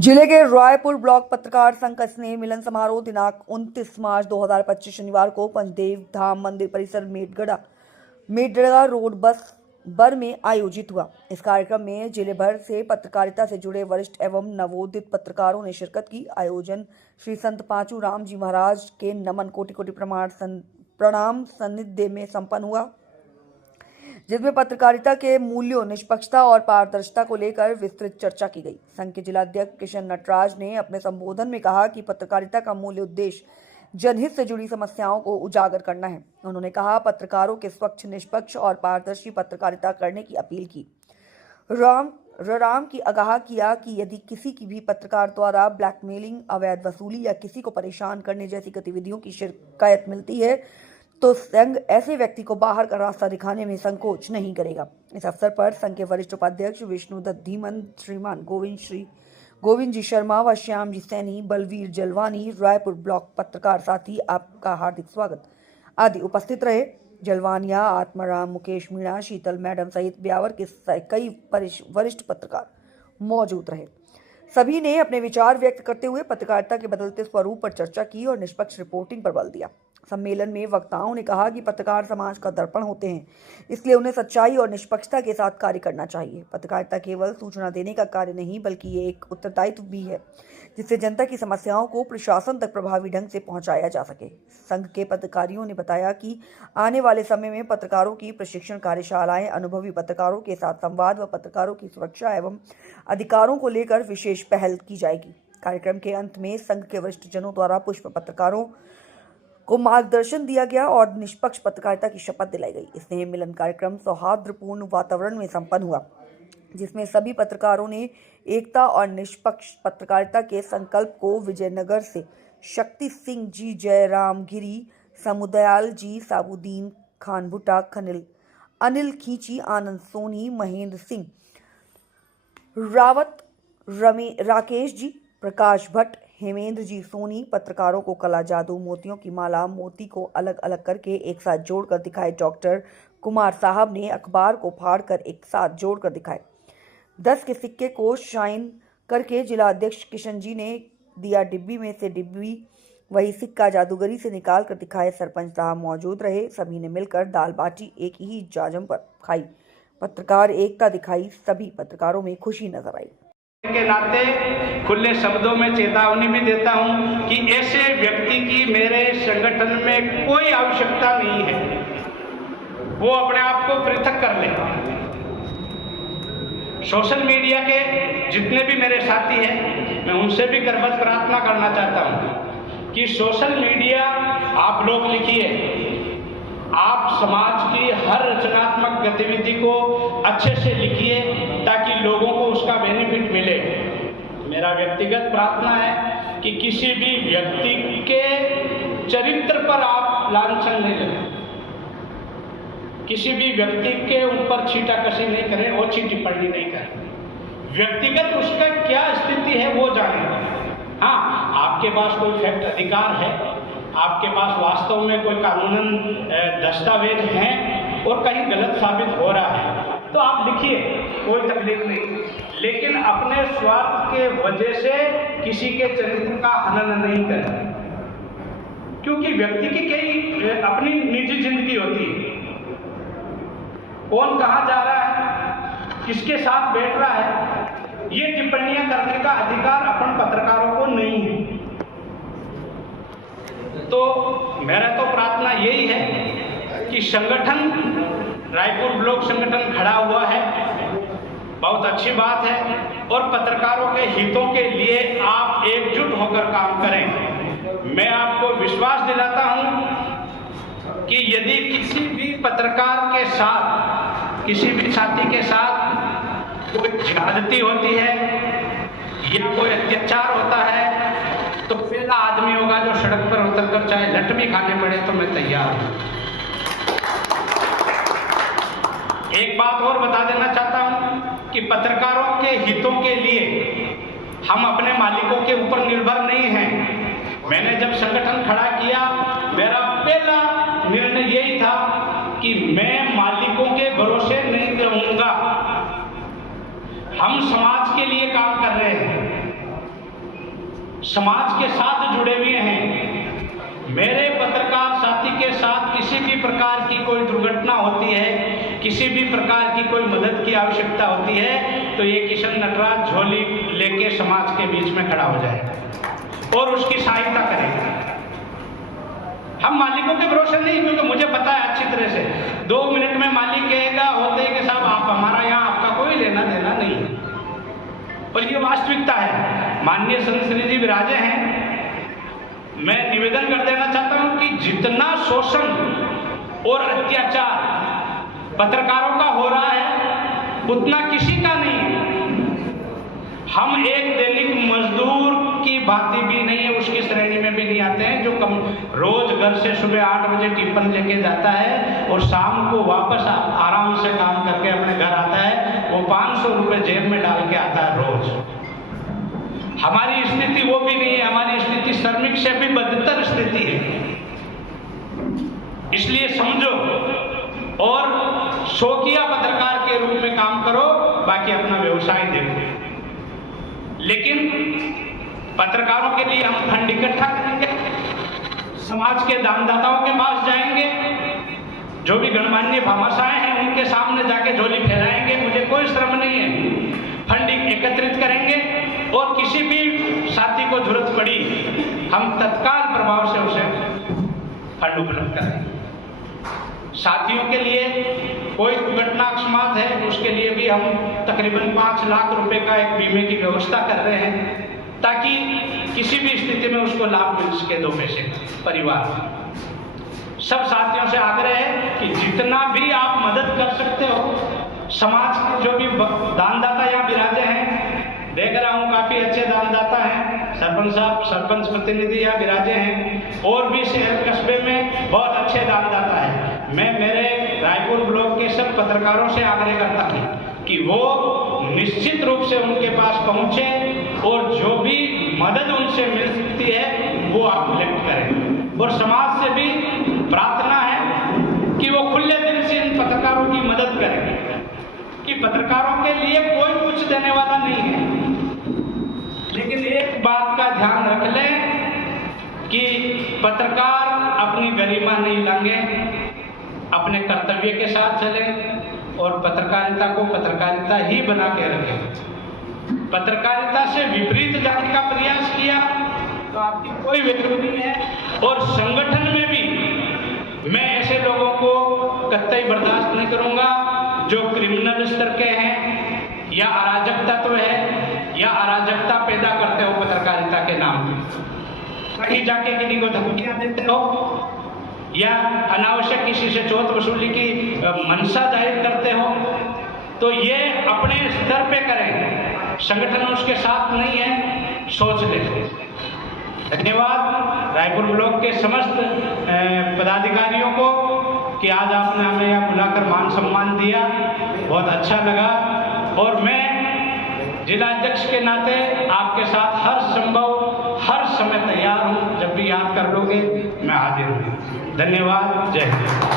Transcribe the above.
जिले के रायपुर ब्लॉक पत्रकार संघ का स्नेह मिलन समारोह दिनांक 29 मार्च 2025 शनिवार को पंचदेव धाम मंदिर परिसर मेडगड़ा रोड बस बर में आयोजित हुआ। इस कार्यक्रम में जिले भर से पत्रकारिता से जुड़े वरिष्ठ एवं नवोदित पत्रकारों ने शिरकत की। आयोजन श्री संत पांचू राम जी महाराज के नमन कोटि कोटि प्रणाम सानिध्य में संपन्न हुआ, जिसमें पत्रकारिता के मूल्यों, निष्पक्षता और पारदर्शिता को लेकर विस्तृत चर्चा की गई। संघ के जिलाध्यक्ष किशन नटराज ने अपने संबोधन में कहा कि पत्रकारिता का मूल उद्देश्य जनहित से जुड़ी समस्याओं को उजागर करना है। उन्होंने कहा, पत्रकारों के स्वच्छ, निष्पक्ष और पारदर्शी पत्रकारिता करने की अपील की। राम की आगाह किया कि यदि किसी की भी पत्रकार द्वारा ब्लैकमेलिंग, अवैध वसूली या किसी को परेशान करने जैसी गतिविधियों की शिकायत मिलती है तो संघ ऐसे व्यक्ति को बाहर का रास्ता दिखाने में संकोच नहीं करेगा। इस अवसर पर संघ के वरिष्ठ उपाध्यक्ष विष्णुदत्त धीमन, श्रीमान गोविंद जी शर्मा व श्याम जी सैनी, बलवीर जलवानी, रायपुर ब्लॉक पत्रकार साथी आपका हार्दिक स्वागत आदि उपस्थित रहे। जलवानिया, आत्माराम, मुकेश मीणा, शीतल मैडम सहित ब्यावर के कई वरिष्ठ पत्रकार मौजूद रहे। सभी ने अपने विचार व्यक्त करते हुए पत्रकारिता के बदलते स्वरूप पर चर्चा की और निष्पक्ष रिपोर्टिंग पर बल दिया। सम्मेलन में वक्ताओं ने कहा कि पत्रकार समाज का दर्पण होते हैं, इसलिए उन्हें सच्चाई और निष्पक्षता के साथ कार्य करना चाहिए। पत्रकारिता केवल सूचना देने का कार्य नहीं, बल्कि ये एक उत्तरदायित्व भी है, जिससे जनता की समस्याओं को प्रशासन तक प्रभावी ढंग से पहुंचाया जा सके। संघ के पदाधिकारियों ने बताया कि आने वाले समय में पत्रकारों की प्रशिक्षण कार्यशालाएं, अनुभवी पत्रकारों के साथ संवाद व पत्रकारों की सुरक्षा एवं अधिकारों को लेकर विशेष पहल की जाएगी। कार्यक्रम के अंत में संघ के वरिष्ठ जनों द्वारा पुष्प पत्रकारों को मार्गदर्शन दिया गया और निष्पक्ष पत्रकारिता की शपथ दिलाई गई। स्नेह मिलन कार्यक्रम सौहार्दपूर्ण वातावरण में संपन्न हुआ, जिसमें सभी पत्रकारों ने एकता और निष्पक्ष पत्रकारिता के संकल्प को विजयनगर से शक्ति सिंह जी, जयराम गिरी, समुदयाल जी, साबुद्दीन खान भुट्टा, अनिल खींची, आनंद सोनी, महेंद्र सिंह रावत, राकेश जी, प्रकाश भट्ट, हेमेंद्र जी सोनी, पत्रकारों को कला जादू, मोतियों की माला, मोती को अलग अलग करके एक साथ जोड़कर दिखाए डॉक्टर कुमार साहब ने अखबार को फाड़कर एक साथ जोड़कर दिखाए। 10 के सिक्के को शाइन करके जिला अध्यक्ष किशन जी ने दिया डिब्बी में से डिब्बी, वही सिक्का जादूगरी से निकाल कर दिखाए। सरपंच साहब मौजूद रहे, सभी ने मिलकर दाल बाटी एक ही जाजम पर खाई। पत्रकार एकता दिखाई, सभी पत्रकारों में खुशी नजर आई। के नाते खुले शब्दों में चेतावनी भी देता हूं कि ऐसे व्यक्ति की मेरे संगठन में कोई आवश्यकता नहीं है, वो अपने आप को पृथक कर ले। सोशल मीडिया के जितने भी मेरे साथी हैं, मैं उनसे भी करबद्ध प्रार्थना करना चाहता हूं कि सोशल मीडिया आप लोग लिखिए, आप समाज की हर रचनात्मक गतिविधि को अच्छे से लिखिए ताकि लोगों को उसका बेनिफिट मिले। मेरा व्यक्तिगत प्रार्थना है कि किसी भी व्यक्ति के चरित्र पर आप लांछन नहीं लगाएं, किसी भी व्यक्ति के ऊपर छीटाकशी नहीं करें, ओछी टिप्पणी नहीं करें। व्यक्तिगत उसका क्या स्थिति है वो जानें। हाँ, आपके पास कोई फैक्ट अधिकार है, आपके पास वास्तव में कोई कानूनन दस्तावेज हैं और कहीं गलत साबित हो रहा है तो आप लिखिए, कोई तकलीफ नहीं, लेकिन अपने स्वार्थ के वजह से किसी के चरित्र का हनन नहीं करें, क्योंकि व्यक्ति की कई अपनी निजी जिंदगी होती है। कौन कहाँ जा रहा है, किसके साथ बैठ रहा है, ये टिप्पणियां करने का अधिकार अपन पत्रकारों को नहीं है। तो मेरा तो प्रार्थना यही है कि संगठन, रायपुर ब्लॉक संगठन खड़ा हुआ है, बहुत अच्छी बात है, और पत्रकारों के हितों के लिए आप एकजुट होकर काम करें। मैं आपको विश्वास दिलाता हूं कि यदि किसी भी पत्रकार के साथ, किसी भी साथी के साथ कोई ज्यादती होती है या कोई अत्याचार होता है तो पहला आदमी होगा जो सड़क पर उतरकर चाहे लट भी खाने पड़े तो मैं तैयार हूं। एक बात और बता देना चाहता हूं कि पत्रकारों के हितों के लिए हम अपने मालिकों के ऊपर निर्भर नहीं हैं। मैंने जब संगठन खड़ा किया, मेरा पहला निर्णय यही था कि मैं मालिकों के भरोसे नहीं रहूंगा। हम समाज के लिए काम कर रहे हैं, समाज के साथ जुड़े हुए हैं। मेरे पत्रकार साथी के साथ किसी भी प्रकार की कोई दुर्घटना होती है, किसी भी प्रकार की कोई मदद की आवश्यकता होती है, तो ये किशन नटराज झोली लेके समाज के बीच में खड़ा हो जाए और उसकी सहायता करेगा। हम मालिकों के भरोसे नहीं, क्योंकि मुझे पता है अच्छी तरह से 2 मिनट में मालिक कहेगा होते ही कि साहब आप हमारा यहाँ आपका कोई लेना देना नहीं है, और ये वास्तविकता है। माननीय संत श्री जी विराजे हैं, मैं निवेदन कर देना चाहता हूं कि जितना शोषण और अत्याचार पत्रकारों का हो रहा है उतना किसी का नहीं है। हम एक दैनिक मजदूर की भांति भी नहीं है, उसकी श्रेणी में भी नहीं आते हैं, जो रोज घर से सुबह 8 बजे टिफिन लेके जाता है और शाम को वापस आराम से काम करके अपने घर आता है। वो 500 रुपये जेब में डाल के आता है रोज। हमारी स्थिति वो भी नहीं है, हमारी स्थिति श्रमिक से भी बदतर स्थिति है। इसलिए समझो और शौकिया पत्रकार के रूप में काम करो, बाकी अपना व्यवसाय देखो। लेकिन पत्रकारों के लिए हम फंड इकट्ठा करेंगे, समाज के दानदाताओं के पास जाएंगे, जो भी गणमान्य भामाशाहें हैं उनके सामने जाके झोली फहराएंगे, मुझे कोई श्रम नहीं है। फंड एकत्रित करेंगे और किसी भी साथी को जरूरत पड़ी हम तत्काल प्रभाव से उसे फंड उपलब्ध करेंगे। साथियों के लिए कोई दुर्घटना अकस्मात है उसके लिए भी हम तकरीबन 5 लाख रुपए का एक बीमे की व्यवस्था कर रहे हैं, ताकि किसी भी स्थिति में उसको लाभ मिल सके 2 पैसे परिवार। सब साथियों से आग्रह है कि जितना भी आप मदद कर सकते हो, समाज के जो भी दानदाता यहाँ विराजे हैं, देख रहा हूँ काफी अच्छे दानदाता हैं, सरपंच साहब, सरपंच प्रतिनिधि यहाँ विराजे हैं, और भी शहर कस्बे में बहुत अच्छे दानदाता हैं। मैं मेरे रायपुर ब्लॉक के सब पत्रकारों से आग्रह करता हूँ कि वो निश्चित रूप से उनके पास पहुँचे और जो भी मदद उनसे मिल सकती है वो आप कलेक्ट करें। और समाज से भी प्रार्थना है कि वो खुले दिल से इन पत्रकारों की मदद करें, कि पत्रकारों के लिए कोई कुछ देने वाला नहीं है। लेकिन एक बात का ध्यान रख लें कि पत्रकार अपनी गरिमा नहीं लांगे, अपने कर्तव्य के साथ चलें और पत्रकारिता को पत्रकारिता ही बना के रखें। पत्रकारिता से विपरीत जाने का प्रयास किया तो आपकी कोई वैल्यू नहीं है। और संगठन में भी मैं ऐसे लोगों को कतई बर्दाश्त नहीं करूंगा जो क्रिमिनल स्तर के हैं या अराजक तत्व है या अराजकता पैदा करते हो पत्रकारिता के नाम पे। कहीं जाके किसी को धमकियां देते हो या अनावश्यक किसी से चोट वसूली की मंशा जाहिर करते हो, तो ये अपने स्तर पे करें, संगठन उसके साथ नहीं है, सोच लें। धन्यवाद रायपुर ब्लॉक के समस्त पदाधिकारियों को कि आज आपने हमें यहाँ बुलाकर मान सम्मान दिया, बहुत अच्छा लगा। और मैं जिला अध्यक्ष के नाते आपके साथ हर संभव हर समय तैयार हूँ, जब भी याद कर लोगे मैं हाजिर हूँ। धन्यवाद, जय हिंद।